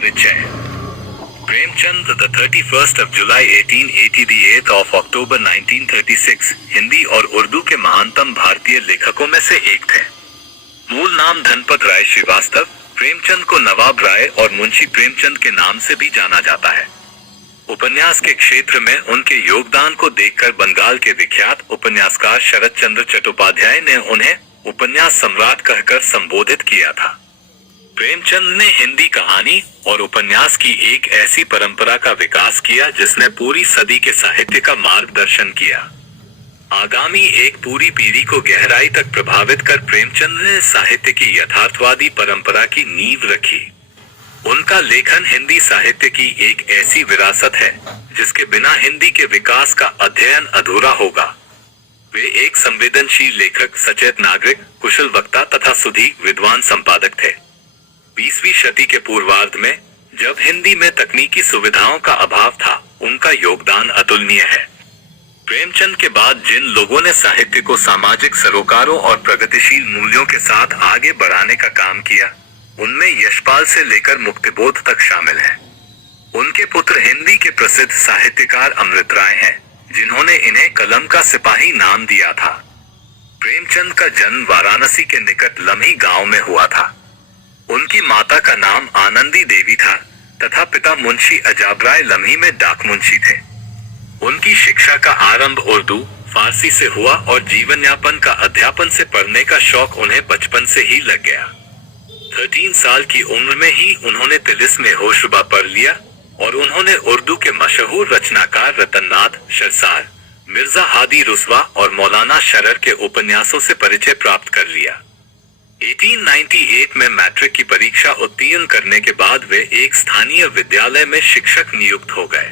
परिचय। Premchand the 31st of July 1880 the 8th of October 1936 Hindi और उर्दू के महानतम भारतीय लेखकों में से एक थे। मूल नाम धनपत राय श्रीवास्तव, प्रेमचंद को नवाब राय और मुंशी प्रेमचंद के नाम से भी जाना जाता है। उपन्यास के क्षेत्र में उनके योगदान को देखकर बंगाल के विख्यात उपन्यासकार शरत चंद्र चट्टोपाध्याय ने उन्हें उपन्यास सम्राट कहकर संबोधित किया था। प्रेमचंद ने हिंदी कहानी और उपन्यास की एक ऐसी परंपरा का विकास किया जिसने पूरी सदी के साहित्य का मार्गदर्शन किया। आगामी एक पूरी पीढ़ी को गहराई तक प्रभावित कर प्रेमचंद ने साहित्य की यथार्थवादी परंपरा की नींव रखी। उनका लेखन हिंदी साहित्य की एक ऐसी विरासत है जिसके बिना हिंदी के विकास का अध्ययन अधूरा होगा। वे एक संवेदनशील लेखक, सचेत नागरिक, कुशल वक्ता तथा सुधीक विद्वान संपादक थे। 20वीं शती के पूर्वार्ध में जब हिंदी में तकनीकी सुविधाओं का अभाव था, उनका योगदान अतुलनीय है। प्रेमचंद के बाद जिन लोगों ने साहित्य को सामाजिक सरोकारों और प्रगतिशील मूल्यों के साथ आगे बढ़ाने का काम किया, उनमें यशपाल से लेकर मुक्तिबोध तक शामिल है। उनके पुत्र हिंदी के प्रसिद्ध साहित्यकार अमृत राय हैं, जिन्होंने इन्हें कलम का सिपाही नाम दिया था। प्रेमचंद का जन्म वाराणसी के निकट लम्ही गांव में हुआ था। उनकी माता का नाम आनंदी देवी था तथा पिता मुंशी अजाब राय लम्ही में डाक मुंशी थे। उनकी शिक्षा का आरंभ उर्दू, फारसी से हुआ और जीवन यापन का अध्यापन से पढ़ने का शौक उन्हें बचपन से ही लग गया। 13 साल की उम्र में ही उन्होंने तिलिस्म में होशरुबा पढ़ लिया और उन्होंने उर्दू के मशहूर रचनाकार रतननाथ, शरसार, मिर्जा हादी रुस्वा और मौलाना शरर के उपन्यासों से परिचय प्राप्त कर लिया। 1898 में मैट्रिक की परीक्षा उत्तीर्ण करने के बाद वे एक स्थानीय विद्यालय में शिक्षक नियुक्त हो गए।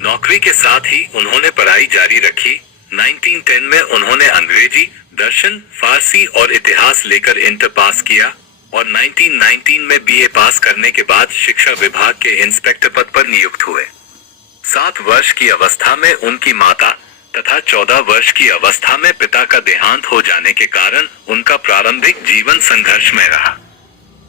नौकरी के साथ ही उन्होंने पढ़ाई जारी रखी। 1910 में उन्होंने अंग्रेजी, दर्शन, फारसी और इतिहास लेकर इंटर पास किया और 1919 में बीए पास करने के बाद शिक्षा विभाग के इंस्पेक्टर पद पर नियुक्त हुए। 7 वर्ष की अवस्था में उनकी माता तथा 14 वर्ष की अवस्था में पिता का देहांत हो जाने के कारण उनका प्रारंभिक जीवन संघर्ष में रहा।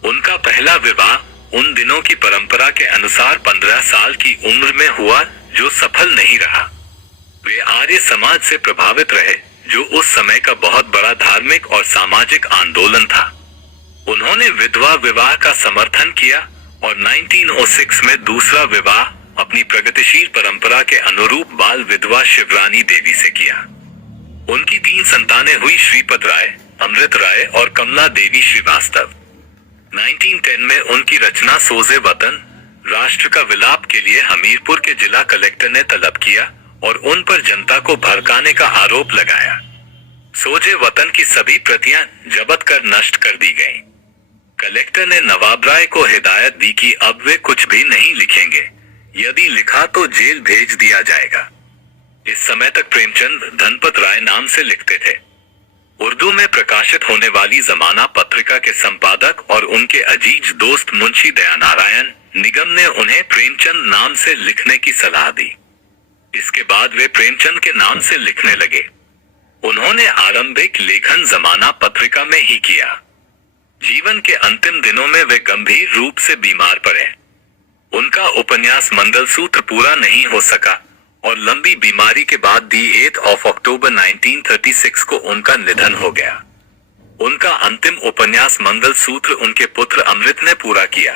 उनका पहला विवाह उन दिनों की परंपरा के अनुसार 15 साल की उम्र में हुआ, जो सफल नहीं रहा। वे आर्य समाज से प्रभावित रहे, जो उस समय का बहुत बड़ा धार्मिक और सामाजिक आंदोलन था। उन्होंने विधवा विवाह का समर्थन किया और 1906 में दूसरा विवाह अपनी प्रगतिशील परंपरा के अनुरूप बाल विधवा शिवरानी देवी से किया। उनकी 3 संतानें हुई, श्रीपद राय, अमृत राय और कमला देवी श्रीवास्तव। 1910 में उनकी रचना सोजे वतन, राष्ट्र का विलाप के लिए हमीरपुर के जिला कलेक्टर ने तलब किया और उन पर जनता को भड़काने का आरोप लगाया। सोजे वतन की सभी प्रतियां जब्त कर नष्ट कर दी गईं। कलेक्टर ने नवाब राय को हिदायत दी कि अब वे कुछ भी नहीं लिखेंगे, यदि लिखा तो जेल भेज दिया जाएगा। इस समय तक प्रेमचंद धनपत राय नाम से लिखते थे। उर्दू में प्रकाशित होने वाली जमाना पत्रिका के संपादक और उनके अजीज दोस्त मुंशी दयानारायण निगम ने उन्हें प्रेमचंद नाम से लिखने की सलाह दी। इसके बाद वे प्रेमचंद के नाम से लिखने लगे। उन्होंने आरंभिक लेखन जमाना पत्रिका में ही किया। जीवन के अंतिम दिनों में वे गंभीर रूप से बीमार पड़े। उनका उपन्यास मंगलसूत्र पूरा नहीं हो सका और लंबी बीमारी के बाद 8 अक्टूबर 1936 को उनका निधन हो गया। उनका अंतिम उपन्यास मंगलसूत्र उनके पुत्र अमृत ने पूरा किया।